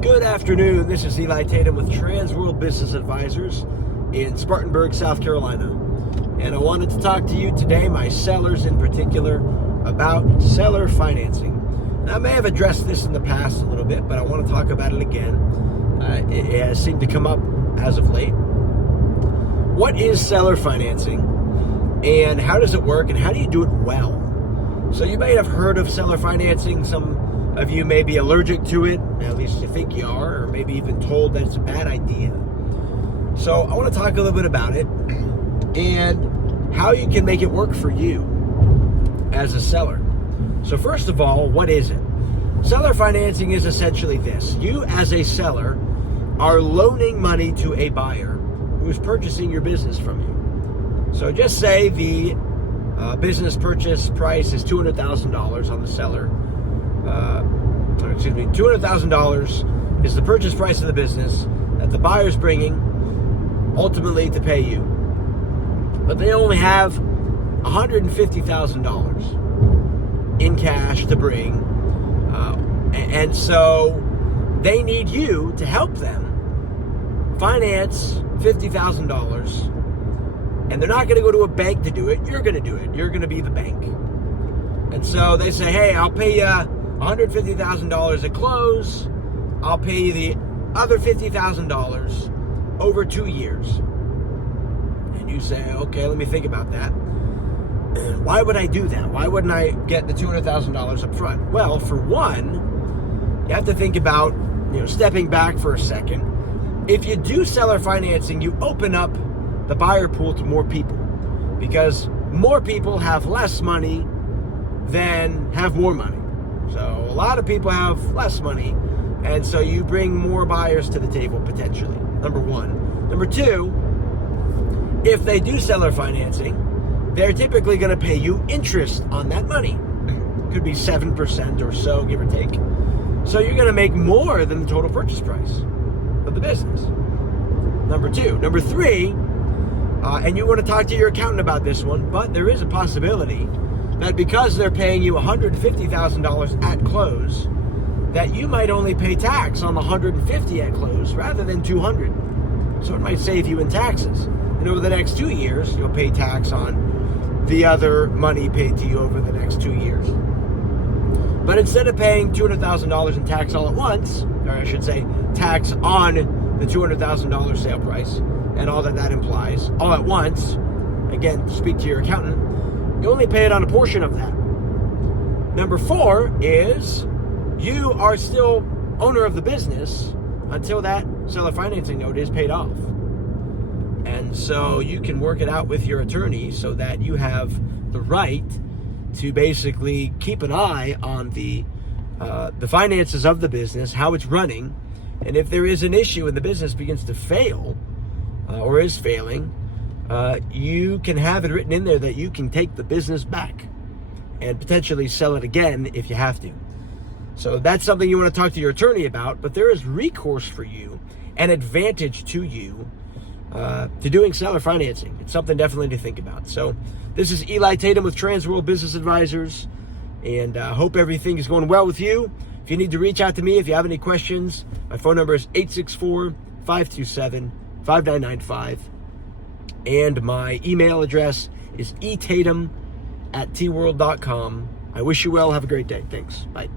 Good afternoon. This is Eli Tatum with Transworld Business Advisors in Spartanburg, South Carolina. And I wanted to talk to you today, my sellers in particular, about seller financing. Now, I may have addressed this in the past a little bit, but I want to talk about it again. It has seemed to come up as of late. What is seller financing, and how does it work, and how do you do it well? So you may have heard of seller financing. Some of you may be allergic to it, at least you think you are, or maybe even told that it's a bad idea. So I want to talk a little bit about it and how you can make it work for you as a seller. So first of all, what is it? Seller financing is essentially this. You as a seller are loaning money to a buyer who is purchasing your business from you. So just say the business purchase price is $200,000 on the seller. $200,000 is the purchase price of the business that the buyer's bringing ultimately to pay you. But they only have $150,000 in cash to bring. And so they need you to help them finance $50,000. And they're not going to go to a bank to do it. You're going to do it. You're going to be the bank. And so they say, hey, I'll pay you $150,000 at close. I'll pay you the other $50,000 over 2 years. And you say, okay, let me think about that. Why would I do that? Why wouldn't I get the $200,000 up front? Well, for one, you have to think about, stepping back for a second. If you do seller financing, you open up the buyer pool to more people, because more people have less money than have more money. So a lot of people have less money, and so you bring more buyers to the table potentially, number one. Number two, if they do seller financing, they're typically going to pay you interest on that money. Could be 7% or so, give or take. So you're going to make more than the total purchase price of the business. Number two. Number three, and you want to talk to your accountant about this one, but there is a possibility that because they're paying you $150,000 at close, that you might only pay tax on the $150,000 at close rather than $200,000. So it might save you in taxes. And over the next 2 years, you'll pay tax on the other money paid to you over the next 2 years. But instead of paying $200,000 in tax all at once, or I should say tax on the $200,000 sale price and all that implies all at once, again, speak to your accountant, you only pay it on a portion of that. Number four is you are still owner of the business until that seller financing note is paid off. And so you can work it out with your attorney so that you have the right to basically keep an eye on the finances of the business, how it's running. And if there is an issue and the business begins to fail or is failing, you can have it written in there that you can take the business back and potentially sell it again if you have to. So that's something you want to talk to your attorney about, but there is recourse for you, an advantage to you to doing seller financing. It's something definitely to think about. So this is Eli Tatum with Transworld Business Advisors, and hope everything is going well with you. If you need to reach out to me, if you have any questions, my phone number is 864-527-5995. And my email address is etatem@tworld.com. I wish you well. Have a great day. Thanks. Bye.